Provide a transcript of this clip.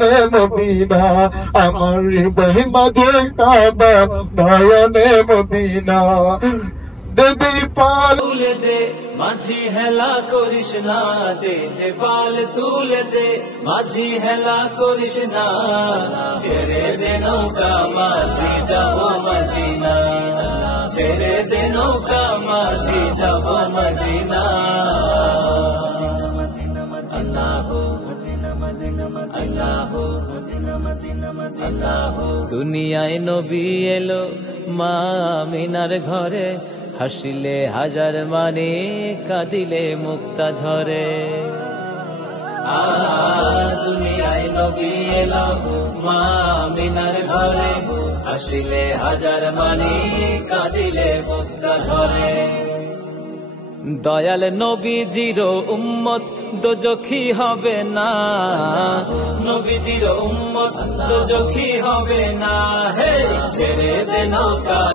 নয়নে মদিনা, আমার হৃদয় মাঝে কাবা নয়নে মদিনা। দেবী পাল তুলে দে মাঝি হেলা করিস না, দে দে পাল তুলে দে মাঝি হেলা করিস না, ছেড়ে দে নৌকা মাঝি যাব মদিনা, ছেড়ে দে নৌকা মাঝি যাব মদিনা। দুনিয়ায় নবী এলো মা আমিনার ঘরে, হাসিলে হাজার মানে কাঁদিলে মুক্তা ঝরে। দুনিয়ায় নবী এলো মা আমিনার ঘরে, হাসিলে হাজার মানে কাঁদিলে মুক্তা ঝরে। দয়াল নবীজির উম্মত দোজখী হবে না, নবীজির উম্মত দোজখী হবে না। হে ছেড়ে দে নৌকা